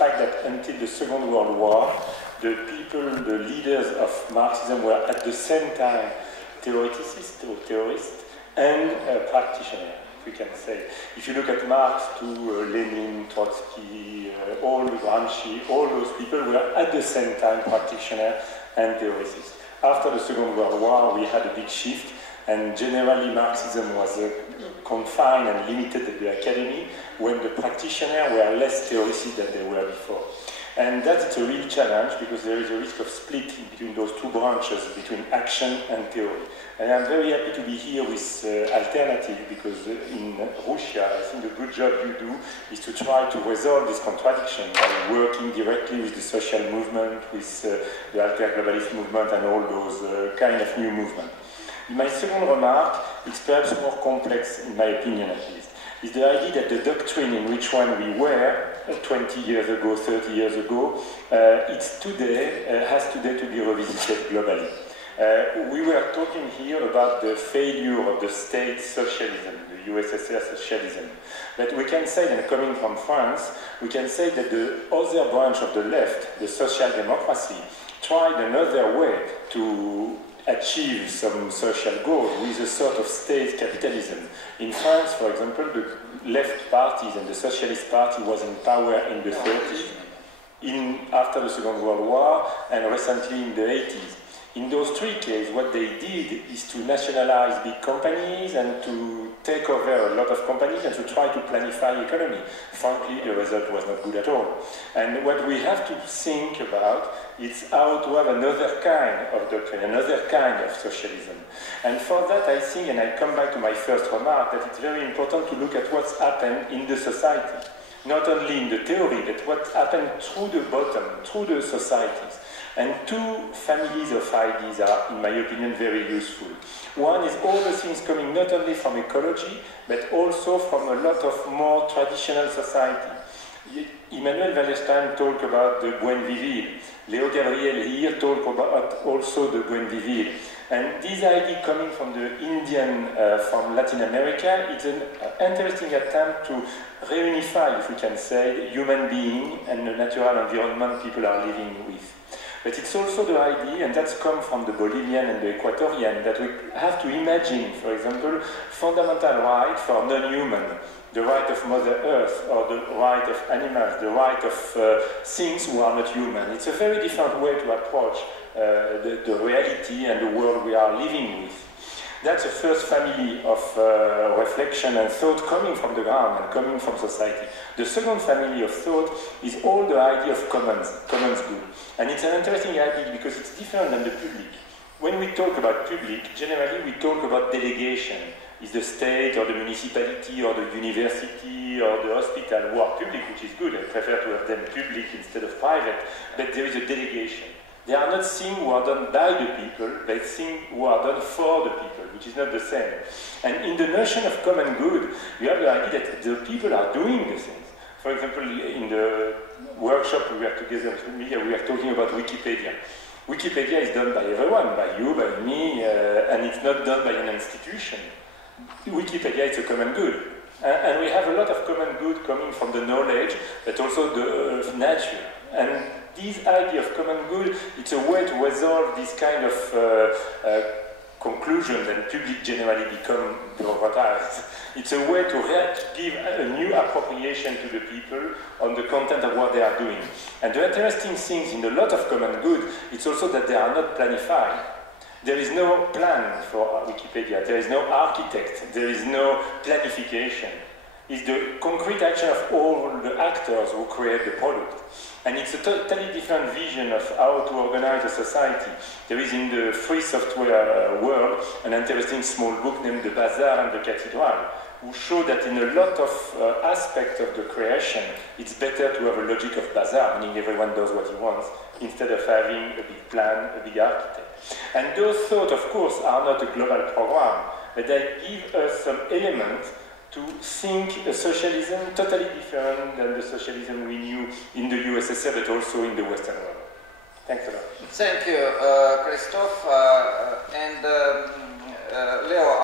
fact that until the Second World War, the people, the leaders of Marxism were at the same time theoreticists or theorists and practitioners, if we can say. If you look at Marx to Lenin, Trotsky, all Gramsci, all those people were at the same time practitioners and theorists. After the Second World War, we had a big shift, and generally Marxism was confined and limited at the academy, when the practitioners were less theoretists than they were before. And that's a real challenge, because there is a risk of split between those two branches, between action and theory. And I'm very happy to be here with Alternative, because in Russia, I think the good job you do is to try to resolve this contradiction by working directly with the social movement, with the alter-globalist movement and all those kind of new movements. My second remark, it's perhaps more complex, in my opinion at least, is the idea that the doctrine in which one we were 20 years ago, 30 years ago, has today to be revisited globally. We were talking here about the failure of the state socialism, the USSR socialism. But we can say, and coming from France, we can say that the other branch of the left, the social democracy, tried another way to achieve some social goals with a sort of state capitalism. In France, for example, the left parties and the Socialist Party was in power in the 30s, after the Second World War, and recently in the 80s. In those three cases, what they did is to nationalize big companies and to take over a lot of companies and to try to planify economy. Frankly, the result was not good at all. And what we have to think about is how to have another kind of doctrine, another kind of socialism. And for that, I think, and I come back to my first remark, that it's very important to look at what's happened in the society. Not only in the theory, but what happened through the bottom, through the societies. And two families of ideas are, in my opinion, very useful. One is all the things coming not only from ecology, but also from a lot of more traditional society. Emmanuel Wallerstein talked about the Buen Vivir. Leo Gabriel here talked about also the Buen Vivir. And this idea coming from the Indian, from Latin America, it's an interesting attempt to reunify, if we can say, human being and the natural environment people are living with. But it's also the idea, and that's come from the Bolivian and the Ecuadorian, that we have to imagine, for example, fundamental right for non-human, the right of Mother Earth, or the right of animals, the right of things who are not human. It's a very different way to approach the reality and the world we are living with. That's the first family of reflection and thought coming from the ground and coming from society. The second family of thought is all the idea of commons good. And it's an interesting idea because it's different than the public. When we talk about public, generally we talk about delegation. Is the state or the municipality or the university or the hospital who are public, which is good. I prefer to have them public instead of private, but there is a delegation. They are not things who are done by the people, but things who are done for the people, which is not the same. And in the notion of common good, you have the idea that the people are doing the things. For example, in the workshop we were together with media, we were talking about Wikipedia. Wikipedia is done by everyone, by you, by me, and it's not done by an institution. Wikipedia is a common good. And we have a lot of common good coming from the knowledge, but also the nature. And this idea of common good, it's a way to resolve this kind of conclusion that public generally become bureaucratized. It's a way to give a new appropriation to the people on the content of what they are doing. And the interesting things in a lot of common good, it's also that they are not planified. There is no plan for Wikipedia, there is no architect, there is no planification. It's the concrete action of all the actors who create the product. And it's a totally different vision of how to organize a society. There is in the free software world an interesting small book named The Bazaar and the Cathedral, who show that in a lot of aspects of the creation, it's better to have a logic of bazaar, meaning everyone does what he wants, instead of having a big plan, a big architect. And those thoughts, of course, are not a global program, but they give us some elements to think a socialism totally different than the socialism we knew in the USSR, but also in the Western world. Thanks a lot. Thank you, Christophe and Leo.